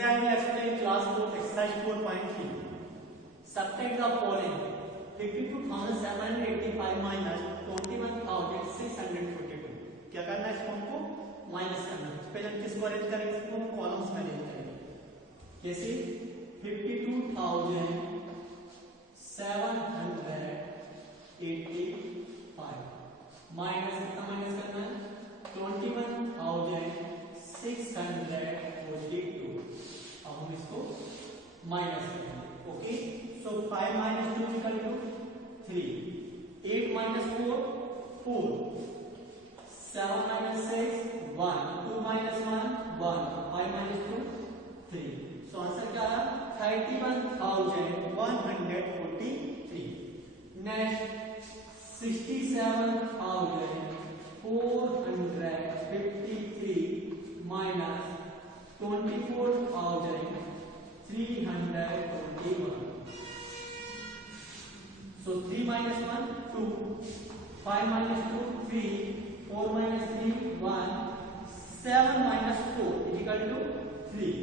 Today I will explain class 4 exercise 4.3. Subtract the following: 52,785 minus 21,642. क्या करना है इसको हमको माइनस करना है। पहले हम किसको अरेंज करेंगे, इसको हम कॉलम्स में अरेंज करेंगे। जैसे 52,785 माइनस कितना माइनस करना है 21,642। अब हम इसको माइनस करेंगे। Okay, so 5 minus 2 equal to 3, 8 minus 4 4, 7 minus 6 1, 2 minus 1 1, 5 minus 2 3। So answer क्या है 31,143। Next 67,453 minus 24,321. So 3 minus 1 2, 5 minus 2 3, 4 minus 3 1, 7 minus 4 is equal to 3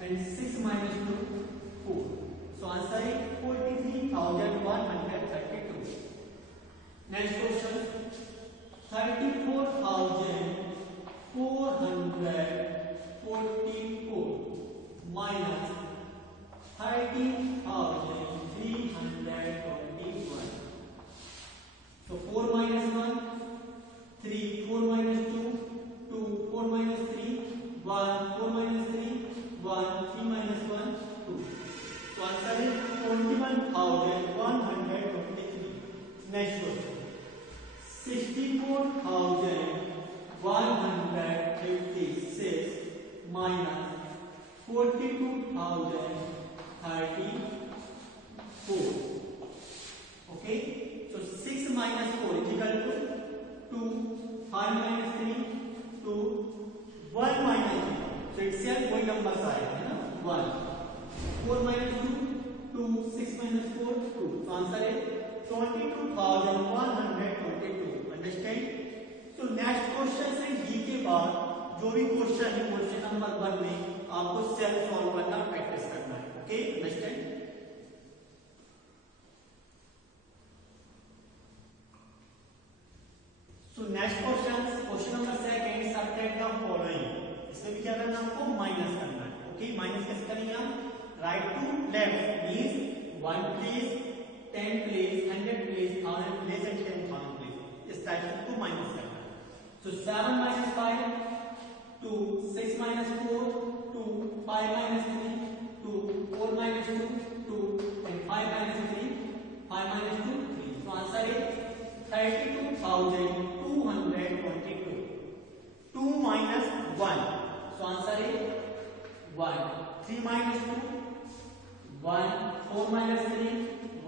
and 6 minus 2 4. So answer is 43,132. Next question 34,444 minus 13,321. So 4 minus 1 3, 4 minus 2 2, 4 minus 3 1, 4 minus 3 1, 3 minus 1 2. So answer is 21,123. Next question 64,156 minus 42,034. Okay, so 6 minus 4 is equal to 2, 5 minus 3 2, 1 minus 2. So itself कोई numbers आएगा है ना 1, 4 minus 2 2, 6 minus 4 2. So answer is 22,122. Understand? So next question से जी के बाद जो भी question है क्वेश्चन नंबर 1 में आपको सेल्फ सॉल्व करना प्रैक्टिस करना है। Okay, understand? So next question number 2 subtract the following. इसमें भी क्या करना है आपको माइनस करना है। ओके, माइनस कैसे करेंगे हम right to left means 1 place 10 place 100 place 1000 place and 10,000 place इस टाइप से को माइनस करना है। सो 7 minus 5 2, 6 minus 4 2, 5 minus 3 2, 4 minus 2 2 and 5 minus 3 5 minus 2 3. So answer is 32,222. 2 minus 1. So answer is 1. 3 minus 2 1, 4 minus 3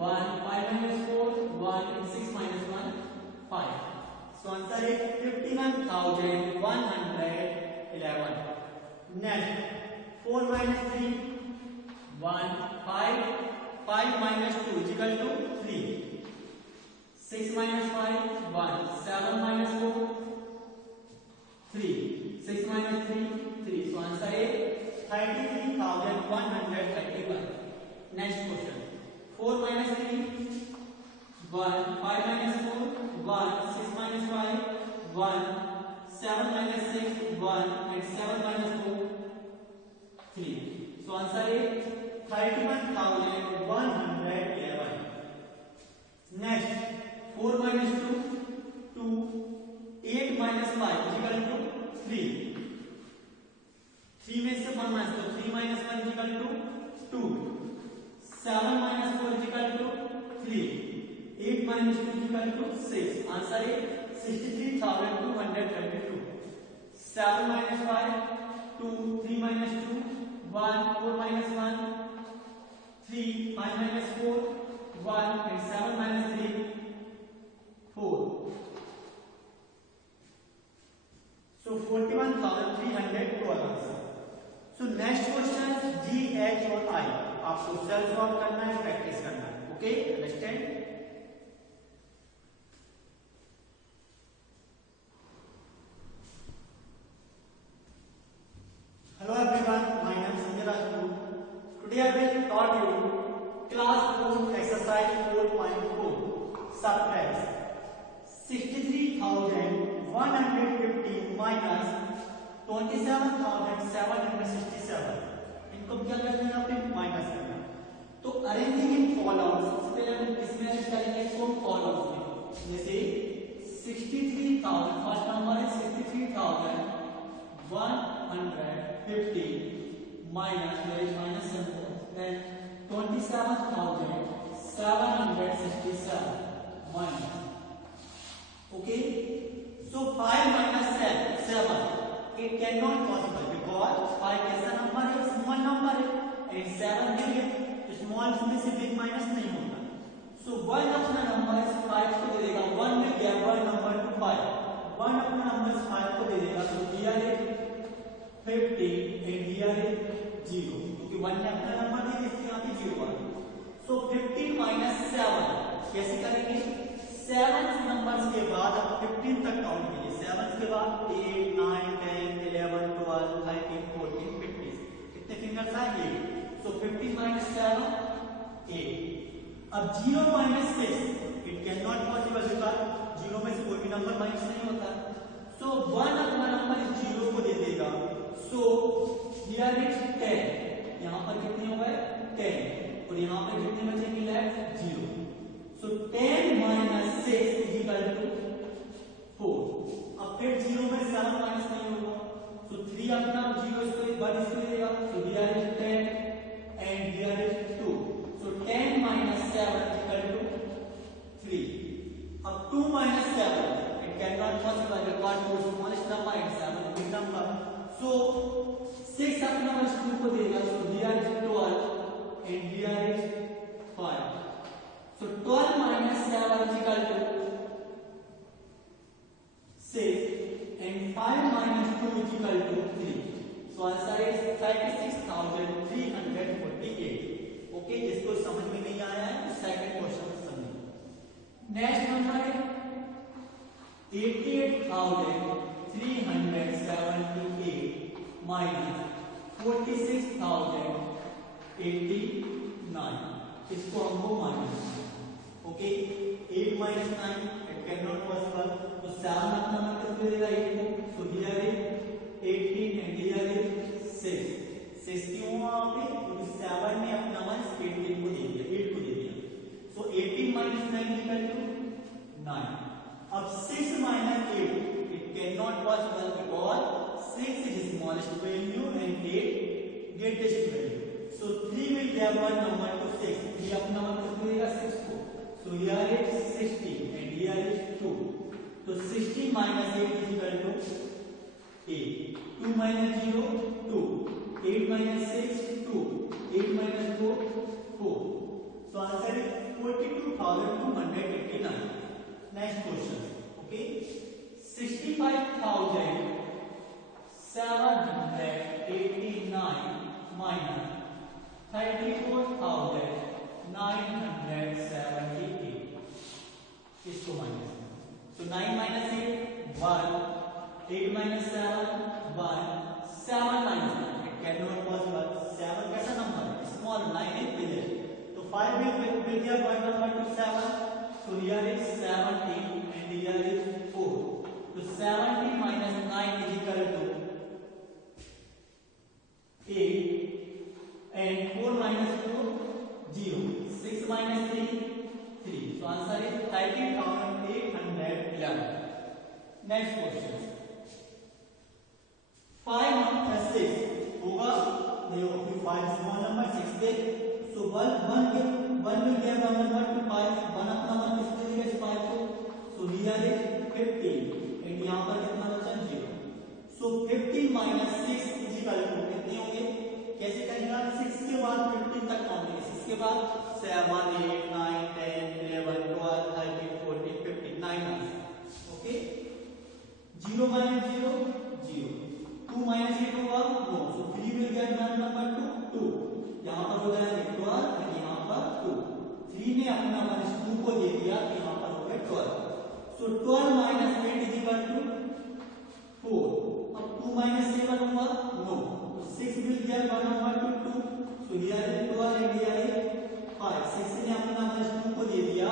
1, 5 minus 4 1 and 6 minus 1 5. So answer is 51,111. Next 4 minus 3 1, 5 5 minus 2 is equal to 3, 6 minus 5 1, 7 minus 4 3, 6 minus 3 3. So answer is 33,131. Next question 4 minus 3 1, 5 minus 4 1, 6 minus 5 1, 7 minus 6 1 and 7 minus 4 3. So answer is 31,111. Next 4 minus 2 2, 8 minus 5 is equal to 3. 3 में से 1 minus तो 3 minus 1 is equal to 2. 7 minus 4 is equal to 3. 8 minus 2 is equal to 6. Answer is 63,222. 7 minus 5 2, 3 minus 2 1, 4 minus 1 3, 5 minus 4 1 and 7 minus 3 4. So 41,312 answer. So next question G, H और I आपको self solve करना है, practice करना है। Okay, understand? Hello everyone, my name is Sanjay subtract 63,150 minus 27,767, इनको क्या करना है यहाँ पे माइनस करना। तो अरेंजिंग इन कॉलम्स, सबसे पहले हम किसमें अरेंज करेंगे इसको, कॉलम्स में। जैसे 63,000 फर्स्ट नंबर है 63,150 minus minus then 27,767 minus. Okay, so 5 minus 7 it cannot possible because 5 कैसा नंबर है, स्मॉल नंबर है, and 7 बिग है, तो स्मॉल में से बिग माइनस नहीं होता। so 1 अपना नंबर इस 5 को दे देगा, 1 में गया 1 नंबर टू 5, 1 अपना नंबर इस 5 को दे देगा, तो दिया है 50 and दिया है 0, क्योंकि 1 ने अपना नंबर दिया इसलिए यहाँ पे 0 आ गया। so 15 minus 7 कैसे करेंगे, 7 नंबर्स के बाद अब 15 तक काउंट कीजिए, 7 के बाद 8 9 10 11 12 13 14 15, कितने फिंगर्स आएंगे, सो 15 minus 7 8। अब 0 minus 6 it can not possible because 0 में से कोई भी नंबर माइनस नहीं होता। सो 1 अपना नंबर इस 0 को दे देगा, सो हियर इज 10, यहां पर कितने हो गए 10, और यहां पर कितने बचेंगे left 0। So 10 minus 6 is equal to 4। अब फिर 0 में 7 माइनस नहीं होगा, so 3 अपना 0 इसको एक बार इसको देगा, so here is 10 and here is 2, so 10 minus 7 is equal to 3। अब 2 minus 7 it cannot possible because 2 is smallest number and 7 is big number, so 6 अपना इस 2 को देगा, so here is 12 and here is 5। So 12 minus 7 is equal to 6 and 5 minus 2 is equal to 3. So answer is 36,348. Okay, जिसको समझ में नहीं आया है सेकंड क्वेश्चन समझिए। नेक्स्ट नंबर है 88,378 minus 46,089, इसको हमको minus. Okay 8 minus 9 it cannot possible, तो 7 अपना मतलब दे देगा 8 को, so here is 18 and here is 6 क्यों वहां पे, क्योंकि 7 ने अपना माइनस 18 को दे दिया, 8 को दे दिया, सो 18 minus 9 इक्वल टू 9। अब 6 minus 8 it cannot possible because 6 is smallest value and 8 greatest value, so 3 will give one number to 6, ये अपना मतलब देगा 6 को, so here is 60 and here is 2, so 60 minus 8 is equal to 8, 2 minus 0 2, 8 minus 6 2, 8 minus 4 4, so answer is 42,289। next question, okay 65,789 minus 34,978, इसको minus, तो 9 minus 8 1, 8 minus 7 1, 7 minus 9 it cannot possible, 7 कैसा number है, small, 9 is bigger, तो 5 will give one number to 7, so here is 17 and here is 4, so 17 minus 9 is equal to 8 and 4 minus 4 0, 6 minus 3 3, so answer is 13,811। next question 5 plus 6 होगा, देखो 5 small number 6 पे, so 1 will give one number to 5, 1 अपना 1 किसको देगा इस 5 को, so here is 15 and यहाँ पर कितना बचा 0, so 15 minus 6 is equal to कितने होंगे, कैसे करेंगे, 6 के बाद 15 तक काउंट करेंगे, 6 के बाद 7 8 9 10 11 12 13 14 15 9 ओके, 0 minus 0 0, 2 minus 8 होगा no, so 3 will get one number to 2, यहाँ पर हो जाएगा 12 और यहाँ पर 2, 3 ने अपना माइनस 2 को दे दिया, यहाँ पर हो गया 12, सो 12 minus 8 is equal to 4, अब 2 minus 7 होगा no, 6 will get one number to 2, so here is 12 and here is 5, 6 ने अपना माइनस 2 को दे दिया,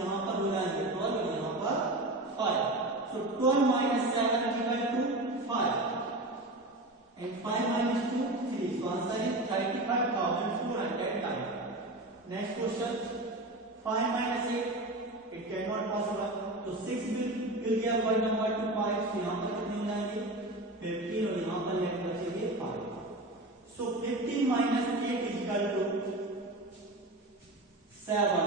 यहाँ पर हो जाएगा So 12 minus 7 is equal to 5. And 5 minus 2, 3. So answer is 35,409. Next question. 5 minus 8. It cannot possible. So 6 will give one number to 5. So यहाँ पर कितने हो जाएंगे 15 और यहाँ पर लेट बचेंगे 5. So 15 minus 8 is equal to 7.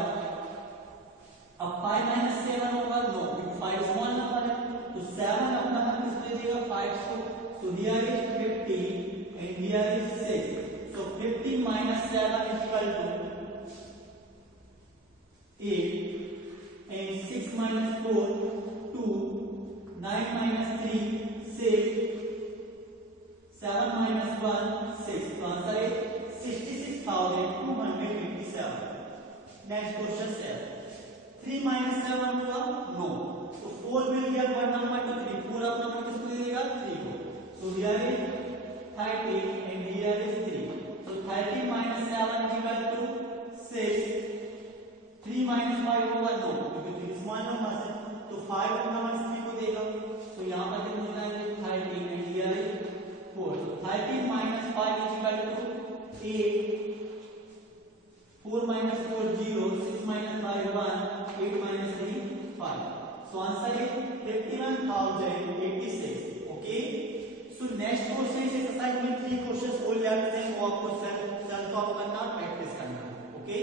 अब 5 minus 7 होगा नो, क्योंकि 5 स्मॉल नंबर है, तो 7 अपना हम किसको देगा 5 को. So here is 15 and here is 6. So 15 minus 7 is equal to 8 and 6 minus 4 2, 9 minus 3 6, 7 minus 1 6. So answer is 66,287. Next question 7. 3 minus 7 होगा नो, तो 4 will get one number to 3. 4 अपना नंबर किसको दे देगा 3 को. So here is 30 and here is 3. So 30 minus 7 is equal to 6. 3 minus 5 होगा no, क्योंकि 3 small number है, तो 5 अपना नंबर 3 को देगा. तो यहाँ पर कितना हो जाएगा 30 and here is 4. So 30 minus 5 is equal to 8. 4 minus 4 0, 6 minus 5 1, 8 minus 3 5. So answer is 51,086. Okay. So next question is exercise में 3 questions और लेते हैं, वो आपको सेल्फ सॉल्व करना, प्रैक्टिस करना. Okay.